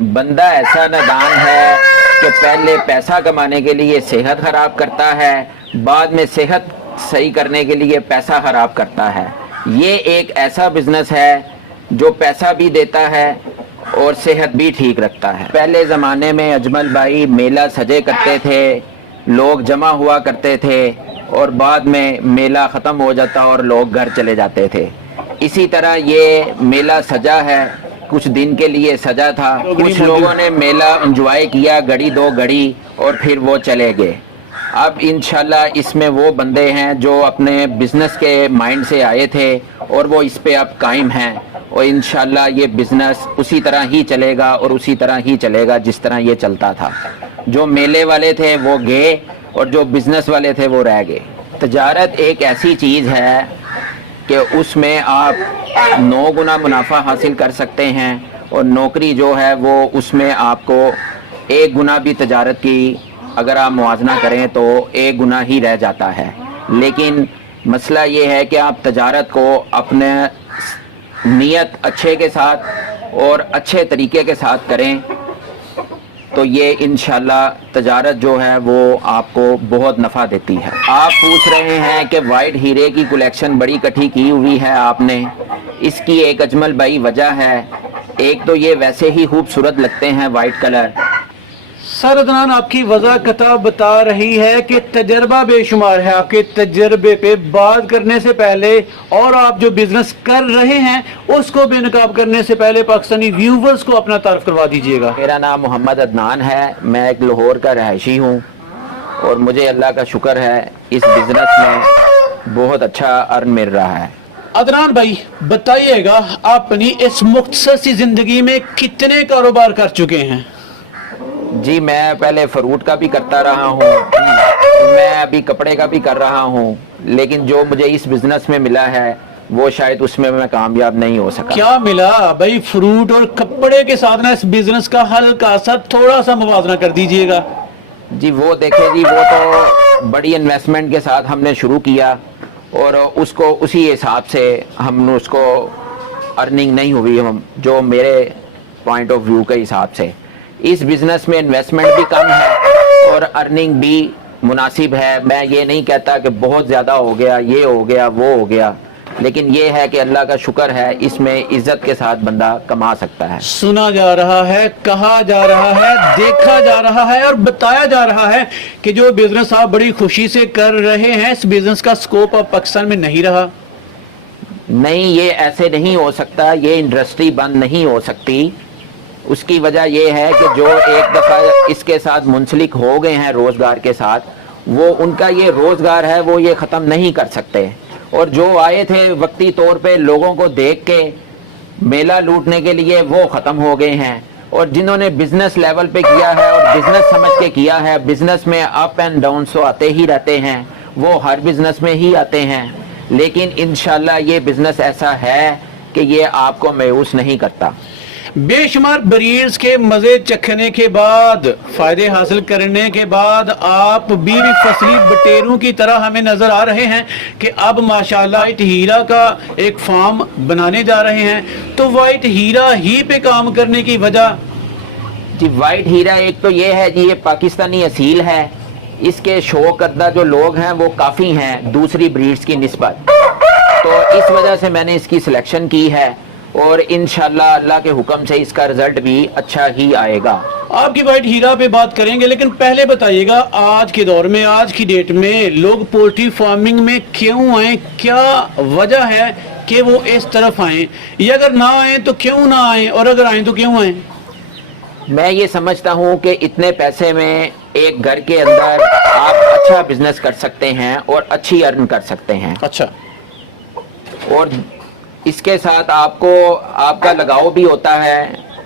بندہ ایسا نادان ہے کہ پہلے پیسہ کمانے کے لیے صحت خراب کرتا ہے، بعد میں صحت صحیح کرنے کے لیے پیسہ خراب کرتا ہے۔ یہ ایک ایسا بزنس ہے جو پیسہ بھی دیتا ہے اور صحت بھی ٹھیک رکھتا ہے۔ پہلے زمانے میں اجمل بھائی میلہ سجے کرتے تھے، لوگ جمع ہوا کرتے تھے اور بعد میں میلہ ختم ہو جاتا اور لوگ گھر چلے جاتے تھے۔ اسی طرح یہ میلہ سجا ہے، کچھ دن کے لیے سجا تھا، کچھ لوگوں نے میلہ انجوائے کیا، گھڑی دو گھڑی، اور پھر وہ چلے گئے۔ اب انشاءاللہ اس میں وہ بندے ہیں جو اپنے بزنس کے مائنڈ سے آئے تھے اور وہ اس پہ اب قائم ہیں، اور انشاءاللہ یہ بزنس اسی طرح ہی چلے گا اور اسی طرح ہی چلے گا جس طرح یہ چلتا تھا۔ جو میلے والے تھے وہ گئے اور جو بزنس والے تھے وہ رہ گئے۔ تجارت ایک ایسی چیز ہے کہ اس میں آپ 9 گنا منافع حاصل کر سکتے ہیں، اور نوکری جو ہے وہ اس میں آپ کو 1 گنا بھی تجارت کی اگر آپ موازنہ کریں تو 1 گنا ہی رہ جاتا ہے۔ لیکن مسئلہ یہ ہے کہ آپ تجارت کو اپنے نیت اچھے کے ساتھ اور اچھے طریقے کے ساتھ کریں تو یہ انشاءاللہ تجارت جو ہے وہ آپ کو بہت نفع دیتی ہے۔ آپ پوچھ رہے ہیں کہ وائٹ ہیرے کی کلیکشن بڑی اکٹھی کی ہوئی ہے آپ نے، اس کی ایک اجمل بھائی وجہ ہے۔ ایک تو یہ ویسے ہی خوبصورت لگتے ہیں وائٹ کلر۔ سر عدنان آپ کی وضاح کتاب بتا رہی ہے کہ تجربہ بے شمار ہے، آپ کے تجربے پہ بات کرنے سے پہلے اور آپ جو بزنس کر رہے ہیں اس کو بے نقاب کرنے سے پہلے پاکستانی ویورز کو اپنا تعارف کروا دیجیے گا۔ میرا نام محمد عدنان ہے، میں ایک لاہور کا رہائشی ہوں، اور مجھے اللہ کا شکر ہے اس بزنس میں بہت اچھا ارن مل رہا ہے۔ عدنان بھائی بتائیے گا اپنی اس مختصر سی زندگی میں کتنے کاروبار کر چکے ہیں؟ جی میں پہلے فروٹ کا بھی کرتا رہا ہوں، میں ابھی کپڑے کا بھی کر رہا ہوں، لیکن جو مجھے اس بزنس میں ملا ہے وہ شاید اس میں کامیاب نہیں ہو سکا۔ کیا ملا بھائی؟ فروٹ اور کپڑے کے ساتھ نا اس بزنس کا ہلکا سا تھوڑا سا موازنہ کر دیجئے گا۔ جی وہ دیکھیں جی، وہ تو بڑی انویسٹمنٹ کے ساتھ ہم نے شروع کیا اور اس کو اسی حساب سے ہم نے اس کو ارننگ نہیں ہوئی جو میرے پوائنٹ آف ویو کے حساب سے۔ اس بزنس میں انویسٹمنٹ بھی کم ہے اور ارننگ بھی مناسب ہے۔ میں یہ نہیں کہتا کہ بہت زیادہ ہو گیا، یہ ہو گیا، وہ ہو گیا، لیکن یہ ہے کہ اللہ کا شکر ہے اس میں عزت کے ساتھ بندہ کما سکتا ہے۔ سنا جا رہا ہے، کہا جا رہا ہے، دیکھا جا رہا ہے اور بتایا جا رہا ہے کہ جو بزنس آپ بڑی خوشی سے کر رہے ہیں اس بزنس کا سکوپ اب پاکستان میں نہیں رہا۔ نہیں، یہ ایسے نہیں ہو سکتا، یہ انڈسٹری بند نہیں ہو سکتی۔ اس کی وجہ یہ ہے کہ جو ایک دفعہ اس کے ساتھ منسلک ہو گئے ہیں روزگار کے ساتھ، وہ ان کا یہ روزگار ہے وہ یہ ختم نہیں کر سکتے، اور جو آئے تھے وقتی طور پہ لوگوں کو دیکھ کے میلہ لوٹنے کے لیے وہ ختم ہو گئے ہیں، اور جنہوں نے بزنس لیول پہ کیا ہے اور بزنس سمجھ کے کیا ہے، بزنس میں اپ اینڈ ڈاؤن تو آتے ہی رہتے ہیں، وہ ہر بزنس میں ہی آتے ہیں، لیکن انشاءاللہ یہ بزنس ایسا ہے کہ یہ آپ کو مایوس نہیں کرتا۔ بے شمار بریز کے مزے چکھنے کے بعد، فائدے حاصل کرنے کے بعد آپ بیوی فصلی بٹیروں کی طرح ہمیں نظر آ رہے ہیں کہ اب ماشاءاللہ وائٹ ہیرا کا ایک فارم بنانے جا رہے ہیں، تو وائٹ ہیرا ہی پہ کام کرنے کی وجہ؟ جی وائٹ ہیرا ایک تو یہ ہے جی، یہ پاکستانی اصیل ہے، اس کے شوق کردہ جو لوگ ہیں وہ کافی ہیں دوسری بریڈز کی نسبت، تو اس وجہ سے میں نے اس کی سلیکشن کی ہے، اور انشاءاللہ اللہ کے حکم سے اس کا رزلٹ بھی اچھا ہی آئے گا۔ آپ کی وائٹ ہیرا پہ بات کریں گے، لیکن پہلے بتائیے گا آج کے دور میں، آج کی ڈیٹ میں لوگ پولٹری فارمنگ میں کیوں آئیں؟ کیا وجہ ہے کہ وہ اس طرف آئیں؟ یا اگر نہ آئیں تو کیوں نہ آئیں، اور اگر آئیں تو کیوں آئیں؟ میں یہ سمجھتا ہوں کہ اتنے پیسے میں ایک گھر کے اندر آپ اچھا بزنس کر سکتے ہیں اور اچھی ارن کر سکتے ہیں، اچھا، اور اس کے ساتھ آپ کو آپ کا لگاؤ بھی ہوتا ہے،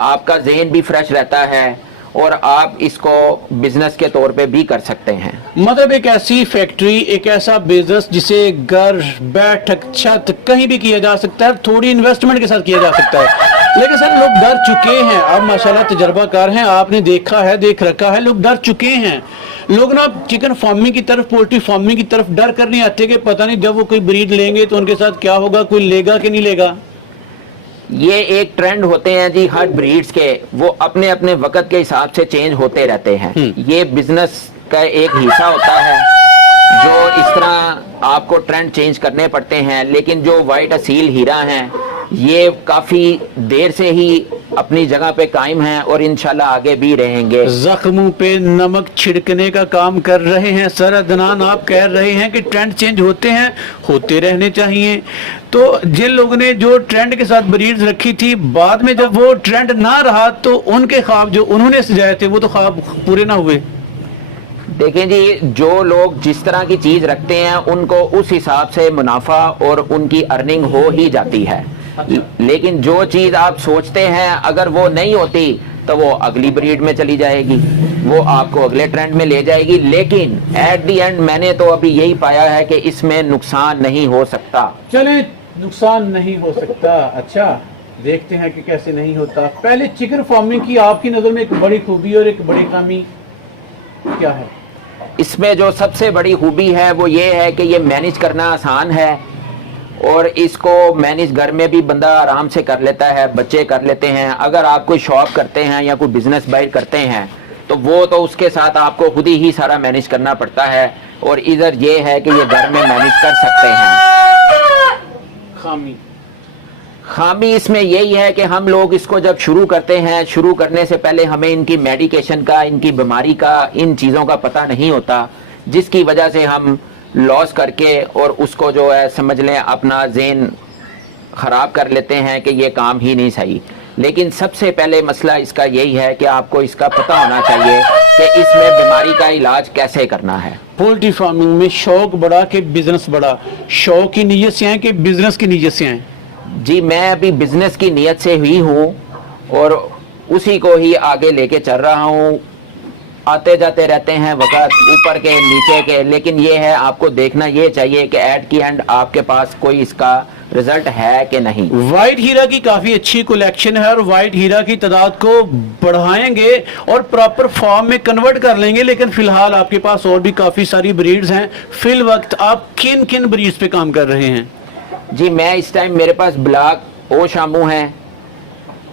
آپ کا ذہن بھی فریش رہتا ہے، اور آپ اس کو بزنس کے طور پہ بھی کر سکتے ہیں۔ مطلب ایک ایسی فیکٹری، ایک ایسا بزنس جسے گھر بیٹھک چھت کہیں بھی کیا جا سکتا ہے، تھوڑی انویسٹمنٹ کے ساتھ کیا جا سکتا ہے، لیکن سر لوگ ڈر چکے ہیں، آپ ماشاءاللہ تجربہ کار ہیں، آپ نے دیکھا ہے، دیکھ رکھا ہے، لوگ ڈر چکے ہیں۔ لوگ نا چکن فارمنگ کی طرف، پولٹری فارمنگ کی طرف ڈر کر نہیں آتے کہ پتہ نہیں جب وہ کوئی بریڈ لیں گے تو ان کے ساتھ کیا ہوگا، کوئی لے گا کہ نہیں لے گا۔ یہ ایک ٹرینڈ ہوتے ہیں جی ہر بریڈز کے, وہ اپنے اپنے وقت کے حساب سے چینج ہوتے رہتے ہیں. یہ بزنس کا ایک حصہ ہوتا ہے جو اس طرح آپ کو ٹرینڈ چینج کرنے پڑتے ہیں. لیکن جو وائٹ اصیل ہیرا ہیں یہ کافی دیر سے ہی اپنی جگہ پہ قائم ہیں اور انشاءاللہ آگے بھی رہیں گے. زخموں پہ نمک چھڑکنے کا کام کر رہے ہیں سر عدنان. آپ کہہ رہے ہیں کہ ٹرینڈ چینج ہوتے ہیں, ہوتے رہنے چاہیے. تو جن لوگوں نے جو ٹرینڈ کے ساتھ بریڈز رکھی تھی, بعد میں جب وہ ٹرینڈ نہ رہا تو ان کے خواب جو انہوں نے سجائے تھے وہ تو خواب پورے نہ ہوئے. دیکھیں جی, جو لوگ جس طرح کی چیز رکھتے ہیں ان کو اس حساب سے منافع اور ان کی ارننگ ہو ہی جاتی ہے. لیکن جو چیز آپ سوچتے ہیں اگر وہ نہیں ہوتی تو وہ اگلی بریڈ میں چلی جائے گی, وہ آپ کو اگلے ٹرینڈ میں لے جائے گی. لیکن ایٹ دی اینڈ میں نے تو ابھی یہی پایا ہے کہ اس میں نقصان نہیں ہو سکتا. چلیں, نقصان نہیں ہو سکتا. اچھا, دیکھتے ہیں کہ کیسے نہیں ہوتا. پہلے چکن فارمنگ کی آپ کی نظر میں ایک بڑی خوبی اور ایک بڑی کمی کیا ہے؟ اس میں جو سب سے بڑی خوبی ہے وہ یہ ہے کہ یہ مینیج کرنا آسان ہے, اور اس کو مینیج گھر میں بھی بندہ آرام سے کر لیتا ہے, بچے کر لیتے ہیں. اگر آپ کوئی شاپ کرتے ہیں یا کوئی بزنس بائی کرتے ہیں تو وہ تو اس کے ساتھ آپ کو خود ہی سارا مینیج کرنا پڑتا ہے, اور ادھر یہ ہے کہ یہ گھر میں مینیج کر سکتے ہیں. خامی اس میں یہی ہے کہ ہم لوگ اس کو جب شروع کرتے ہیں, شروع کرنے سے پہلے ہمیں ان کی میڈیکیشن کا, ان کی بیماری کا, ان چیزوں کا پتہ نہیں ہوتا, جس کی وجہ سے ہم لاس کر کے اور اس کو جو ہے سمجھ لیں اپنا ذہن خراب کر لیتے ہیں کہ یہ کام ہی نہیں صحیح. لیکن سب سے پہلے مسئلہ اس کا یہی ہے کہ آپ کو اس کا پتہ ہونا چاہیے کہ اس میں بیماری کا علاج کیسے کرنا ہے. پولٹری فارمنگ میں شوق بڑا کہ بزنس بڑا؟ شوق کی نیت سے ہیں کہ بزنس کی نیت سے ہیں؟ جی میں ابھی بزنس کی نیت سے ہی ہوں اور اسی کو ہی آگے لے کے چل رہا ہوں. آتے جاتے رہتے ہیں وقت اوپر کے نیچے کے, لیکن یہ ہے آپ کو دیکھنا یہ چاہیے کہ ایٹ کی اینڈ آپ کے پاس کوئی اس کا رزلٹ ہے کہ نہیں. وائٹ ہیرا کی کافی اچھی کلیکشن ہے اور وائٹ ہیرا کی تعداد کو بڑھائیں گے اور پراپر فارم میں کنورٹ کر لیں گے. لیکن فی الحال آپ کے پاس اور بھی کافی ساری بریڈز ہیں. فی الوقت آپ کن کن بریڈز پہ کام کر رہے ہیں؟ جی میں اس ٹائم میرے پاس بلاک او شامو ہیں,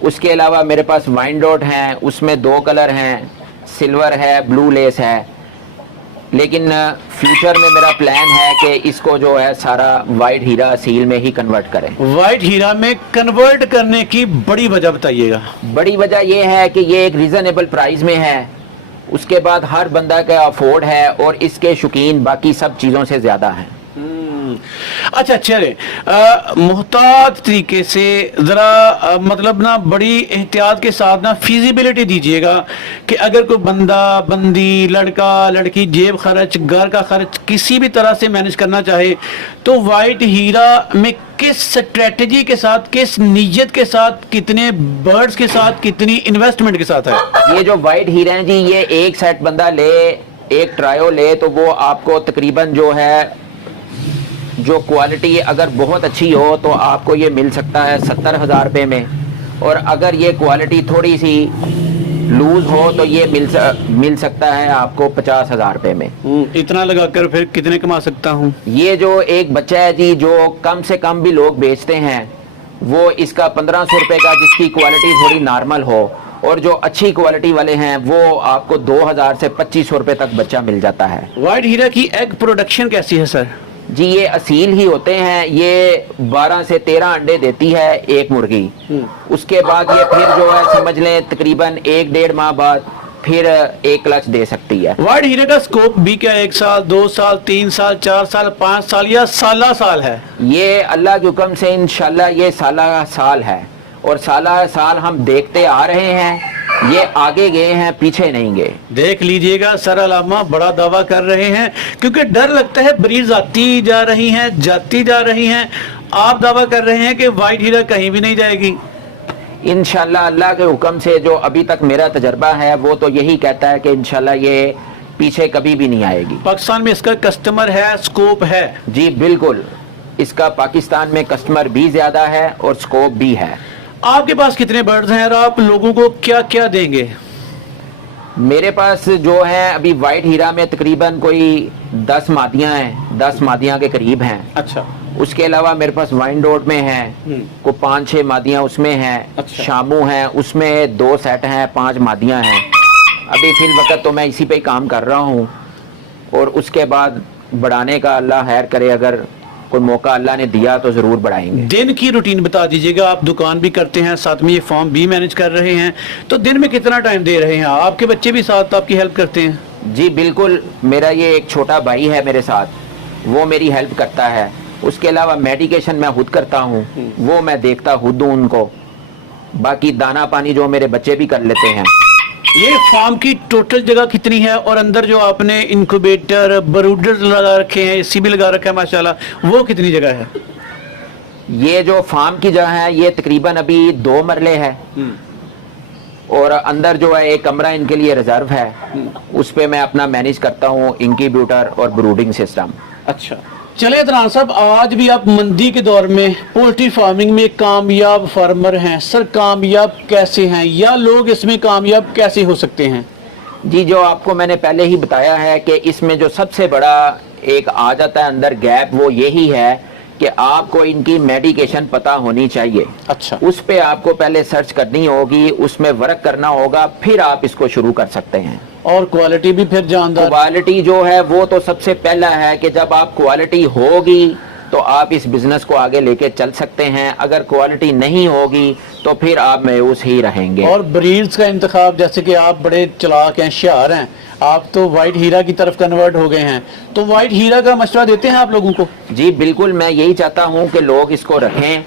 اس کے علاوہ میرے پاس وائن ڈاٹ ہیں, اس میں 2 کلر ہیں, سلور ہے, بلو لیس ہے. لیکن فیوچر میں میرا پلان ہے کہ اس کو جو ہے سارا وائٹ ہیرا اصیل میں ہی کنورٹ کریں. وائٹ ہیرا میں کنورٹ کرنے کی بڑی وجہ بتائیے گا. بڑی وجہ یہ ہے کہ یہ ایک ریزنیبل پرائز میں ہے, اس کے بعد ہر بندہ کا افورڈ ہے, اور اس کے شوقین باقی سب چیزوں سے زیادہ ہیں. اچھا چلے, محتاط طریقے سے ذرا مطلب نا بڑی احتیاط کے ساتھ نا فیزیبلٹی دیجئے گا کہ اگر کوئی بندہ بندی لڑکا لڑکی جیب خرچ گھر کا خرچ کسی بھی طرح سے مینج کرنا چاہے تو وائٹ ہیرا میں کس سٹریٹجی کے ساتھ, کس نیت کے ساتھ, کتنے برڈز کے ساتھ, کتنی انویسٹمنٹ کے ساتھ ہے؟ یہ جو وائٹ ہیرا ہیں جی, یہ ایک سیٹ بندہ لے, ایک ٹرائیو لے تو وہ آپ کو تقریباً جو ہے جو کوالٹی اگر بہت اچھی ہو تو آپ کو یہ مل سکتا ہے 70,000 روپے میں, اور اگر یہ کوالٹی تھوڑی سی لوز ہو تو یہ مل سکتا ہے آپ کو 50,000 روپے میں. اتنا لگا کر پھر کتنے کما سکتا ہوں؟ یہ جو ایک بچہ ہے جی جو کم سے کم بھی لوگ بیچتے ہیں وہ اس کا 1500 روپے کا, جس کی کوالٹی تھوڑی نارمل ہو, اور جو اچھی کوالٹی والے ہیں وہ آپ کو 2000 سے 2500 روپے تک بچہ مل جاتا ہے. وائٹ ہیرا کی ایگ پروڈکشن کیسی ہے سر؟ جی یہ اصیل ہی ہوتے ہیں, یہ 12 سے 13 انڈے دیتی ہے ایک مرغی. اس کے بعد یہ پھر جو ہے سمجھ لیں تقریباً 1-1.5 ماہ بعد پھر ایک کلچ دے سکتی ہے. وائٹ ہیرے کا سکوپ بھی کیا 1 سال 2 سال 3 سال 4 سال 5 سال یا سالہ سال ہے؟ یہ اللہ کے حکم سے انشاءاللہ یہ سالہ سال ہے, اور سالہ سال ہم دیکھتے آ رہے ہیں, یہ آگے گئے ہیں پیچھے نہیں گئے. دیکھ لیجئے گا سر علامہ بڑا دعویٰ کر رہے ہیں کیونکہ ڈر لگتا ہے بریڈز آتی جا رہی ہیں جاتی جا رہی ہیں. آپ دعویٰ کر رہے ہیں کہ وائٹ ہیرا کہیں بھی نہیں جائے گی. انشاءاللہ اللہ کے حکم سے جو ابھی تک میرا تجربہ ہے وہ تو یہی کہتا ہے کہ انشاءاللہ یہ پیچھے کبھی بھی نہیں آئے گی. پاکستان میں اس کا کسٹمر ہے, سکوپ ہے؟ جی بالکل, اس کا پاکستان میں کسٹمر بھی زیادہ ہے اور سکوپ بھی ہے. آپ کے پاس کتنے برڈز ہیں اور آپ لوگوں کو کیا کیا دیں گے؟ میرے پاس جو ہے ابھی وائٹ ہیرا میں تقریباً کوئی 10 مادیاں ہیں, 10 مادیاں کے قریب ہیں. اچھا. اس کے علاوہ میرے پاس وائن روڈ میں ہیں کو 5-6 مادیاں اس میں ہیں. اچھا. شامو ہیں اس میں 2 سیٹ ہیں 5 مادیاں ہیں. ابھی فی الوقت تو میں اسی پہ ہی کام کر رہا ہوں, اور اس کے بعد بڑھانے کا اللہ خیر کرے, اگر کوئی موقع اللہ نے دیا تو ضرور بڑھائیں گے. دن کی روٹین بتا دیجیے گا. آپ دکان بھی کرتے ہیں, ساتھ میں یہ فارم بھی مینج کر رہے ہیں, تو دن میں کتنا ٹائم دے رہے ہیں؟ آپ کے بچے بھی ساتھ آپ کی ہیلپ کرتے ہیں؟ جی بالکل, میرا یہ ایک چھوٹا بھائی ہے میرے ساتھ, وہ میری ہیلپ کرتا ہے. اس کے علاوہ میڈیکیشن میں خود کرتا ہوں, وہ میں دیکھتا خود ہوں ان کو. باقی دانا پانی جو میرے بچے بھی کر لیتے ہیں. یہ فارم کی ٹوٹل جگہ کتنی ہے, اور اندر جو آپ نے انکوبیٹر بروڈر لگا رکھے ہیں, اے سی بھی لگا رکھا ہے ماشاءاللہ, وہ کتنی جگہ ہے؟ یہ جو فارم کی جگہ ہے یہ تقریباً ابھی 2 مرلے ہے, اور اندر جو ہے ایک کمرہ ان کے لیے ریزرو ہے, اس پہ میں اپنا مینیج کرتا ہوں انکیوبیٹر اور بروڈنگ سسٹم. اچھا چلے عدنان صاحب, آج بھی آپ مندی کے دور میں پولٹری فارمنگ میں کامیاب فارمر ہیں. سر کامیاب کیسے ہیں, یا لوگ اس میں کامیاب کیسے ہو سکتے ہیں؟ جی جو آپ کو میں نے پہلے ہی بتایا ہے کہ اس میں جو سب سے بڑا ایک آ جاتا ہے اندر گیپ, وہ یہی ہے کہ آپ کو ان کی میڈیکیشن پتہ ہونی چاہیے. اچھا. اس پہ آپ کو پہلے سرچ کرنی ہوگی, اس میں ورک کرنا ہوگا, پھر آپ اس کو شروع کر سکتے ہیں. اور کوالٹی بھی پھر جاندار. کوالٹی جو ہے وہ تو سب سے پہلا ہے کہ جب آپ کوالٹی ہوگی تو آپ اس بزنس کو آگے لے کے چل سکتے ہیں. اگر کوالٹی نہیں ہوگی تو پھر آپ مایوس ہی رہیں گے. اور بریڈز کا انتخاب, جیسے کہ آپ بڑے چلاک ہیں, ہوشیار ہیں, آپ تو وائٹ ہیرا کی طرف کنورٹ ہو گئے ہیں, تو وائٹ ہیرا کا مشورہ دیتے ہیں آپ لوگوں کو؟ جی بالکل, میں یہی چاہتا ہوں کہ لوگ اس کو رکھیں,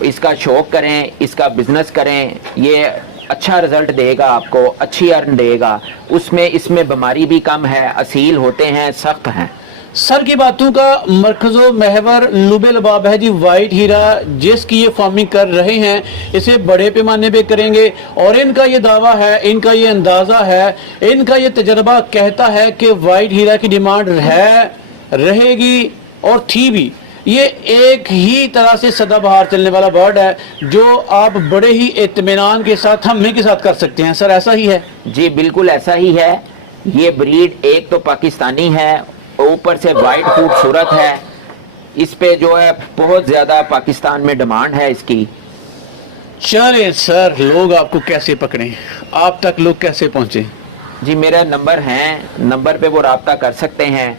اس کا شوق کریں, اس کا بزنس کریں. یہ اچھا رزلٹ دے گا آپ کو, اچھی ارن دے گا. اس میں بیماری بھی کم ہے, اصیل ہوتے ہیں, سخت ہیں. سر کی باتوں کا مرکز و محور لب لباب ہے جی وائٹ ہیرا, جس کی یہ فارمنگ کر رہے ہیں اسے بڑے پیمانے پہ کریں گے, اور ان کا یہ دعویٰ ہے, ان کا یہ اندازہ ہے, ان کا یہ تجربہ کہتا ہے کہ وائٹ ہیرا کی ڈیمانڈ ہے, رہے گی اور تھی بھی. یہ ایک ہی طرح سے سدا بہار چلنے والا برڈ ہے جو آپ بڑے ہی اطمینان کے ساتھ ہمیں کے ساتھ کر سکتے ہیں. سر ایسا ہی ہے؟ جی بالکل ایسا ہی ہے. یہ بریڈ ایک تو پاکستانی ہے, اوپر سے وائٹ خوبصورت ہے. اس پہ جو ہے بہت زیادہ پاکستان میں ڈیمانڈ ہے اس کی. چلیں سر, لوگ آپ کو کیسے پکڑیں, آپ تک لوگ کیسے پہنچیں؟ جی میرا نمبر ہے, نمبر پہ وہ رابطہ کر سکتے ہیں.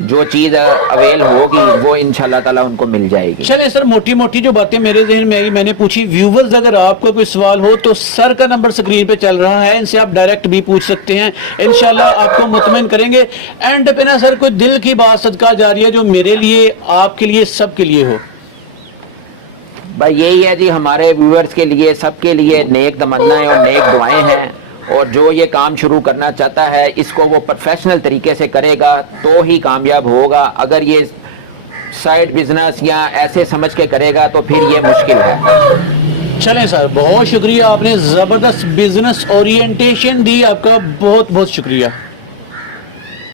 جو چیز اویل ہوگی وہ انشاءاللہ تعالیٰ ان کو مل جائے گی. چلیں سر, موٹی موٹی جو باتیں میرے ذہن میں آئی میں نے پوچھی. ویورز اگر آپ کو کوئی سوال ہو تو سر کا نمبر سکرین پہ چل رہا ہے, ان سے آپ ڈائریکٹ بھی پوچھ سکتے ہیں, انشاءاللہ آپ کو مطمئن کریں گے. اینڈ پہ نا سر کوئی دل کی بات صدقہ جاریہ جو میرے لیے, آپ کے لیے, سب کے لیے ہو. بھائی یہی ہے جی, ہمارے ویورز کے لیے, سب کے لیے نیک تمنائیں اور نیک دعائیں ہیں. اور جو یہ کام شروع کرنا چاہتا ہے اس کو وہ پروفیشنل طریقے سے کرے گا تو ہی کامیاب ہوگا. اگر یہ سائیڈ بزنس یا ایسے سمجھ کے کرے گا تو پھر یہ مشکل ہے. چلیں سر, بہت شکریہ, آپ نے زبردست بزنس اورینٹیشن دی, آپ کا بہت بہت شکریہ.